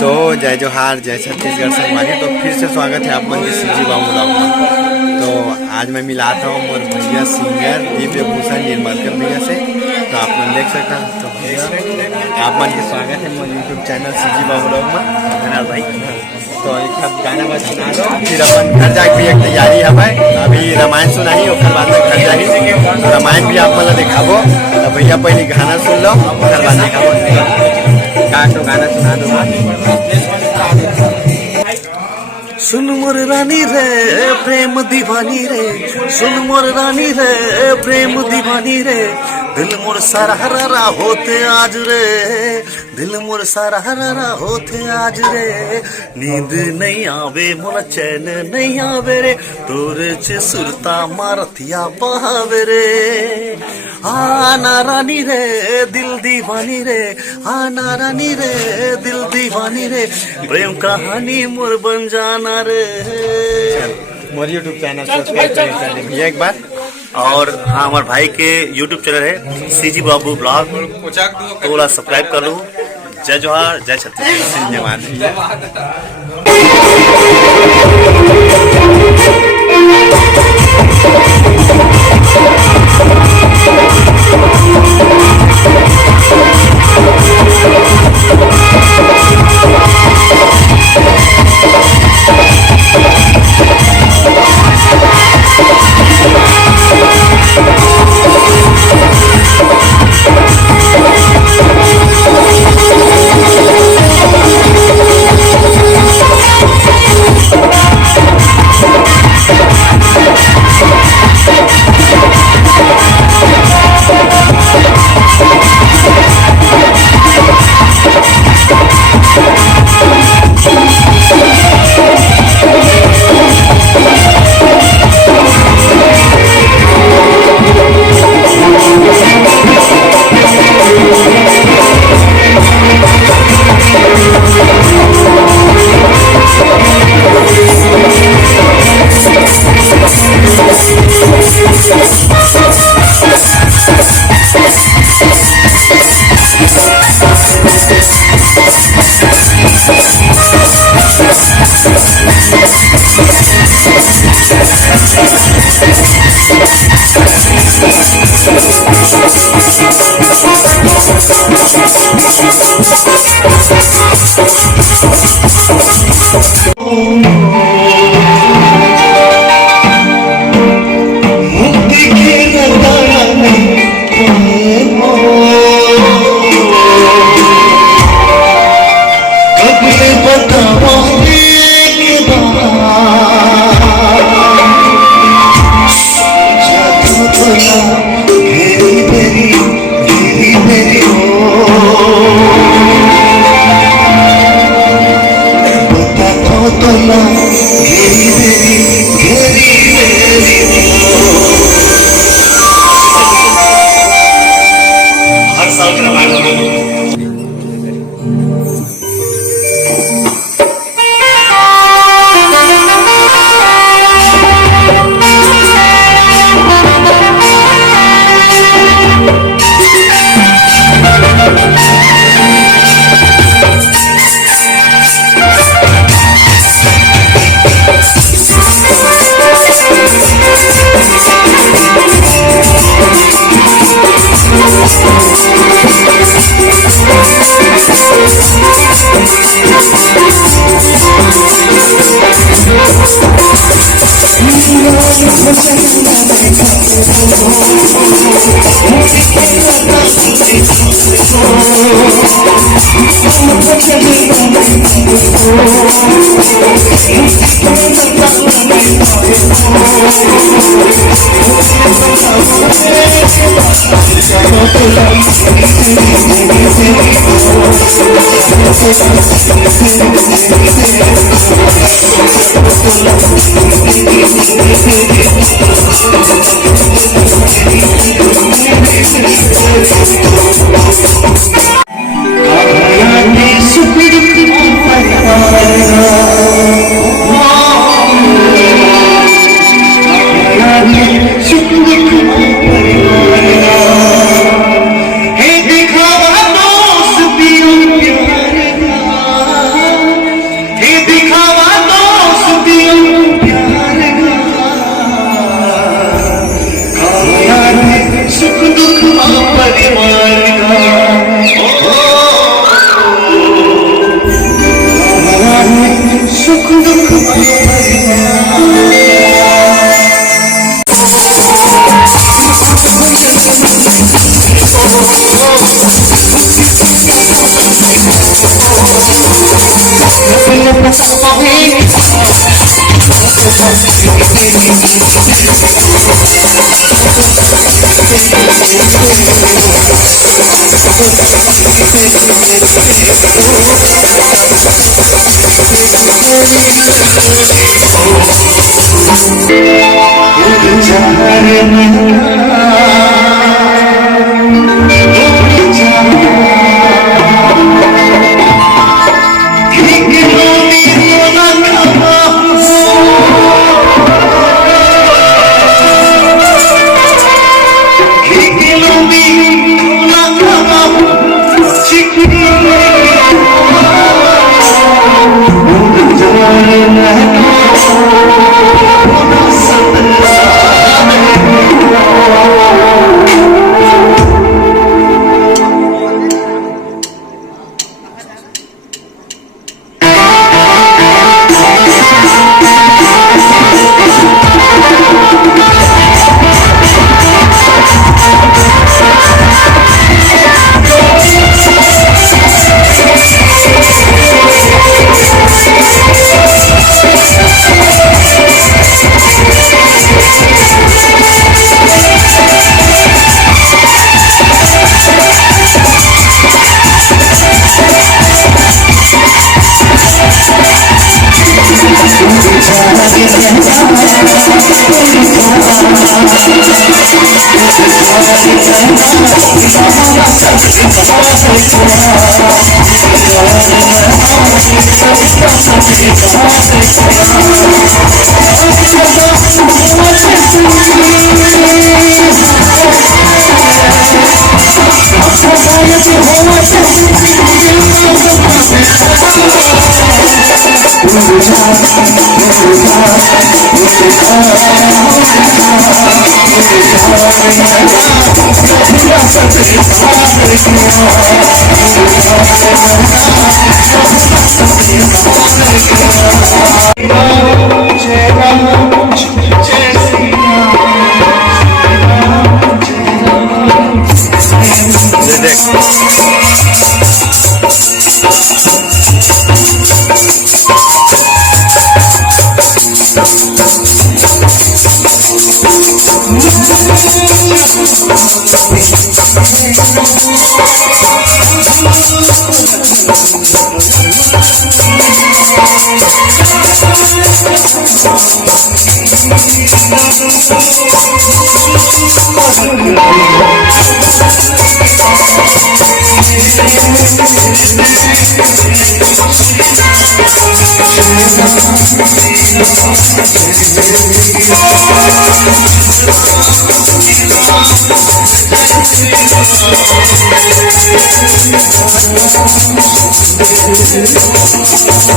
तो जय जोहार, जय छत्तीसगढ़ संगवारी। तो फिर से स्वागत है आप मन के सीजी बाबू ब्लॉग में। तो आज मैं मिला था हूँ मोर भैया सिंगर दिव्य भूषण निर्मलकर भैया से। तो आप लोग देख सकते हैं। तो भैया आप मन के स्वागत है मोर यूट्यूब चैनल सीजी बाबू ब्लॉग में। धन्यवाद भाई। तो एक गाना बस सुना दो, फिर अपन घर जाके भी एक तैयारी है भाई। अभी रामायण सुनाई और बाद में घर जाही। तो रामायण भी आप मतलब दिखाबो। तो भैया पहले गाना सुन लो, फिर बाद दिखाबो। तो गाना सुना दो। सुन मोर रानी रे प्रेम दीवानी रे, सुन मोर रानी रे प्रेम दीवानी रे, दिल मोर सारा हरारा होते आज रे, दिल मोर सारा हरारा होते आज रे। नींद नहीं आवे मोर चैन नहीं आवे रे, तोरे से सुरता मारथिया बहावे रे। आना रानी रे दिल दीवानी रे, आना रानी रे दिल दीवानी रे, प्रेम कहानी मोर बन जाना रे। मोर यूट्यूब चैनल सब्सक्राइब कर भैया एक बार। और हाँ, हमारे भाई के यूट्यूब चैनल है सीजी बाबू ब्लॉग, तो बोला सब्सक्राइब कर लो। जय जोहार, जय छत्तीसगढ़। धन्यवाद भैया। हे दिखावा दोस्त पियो प्यार का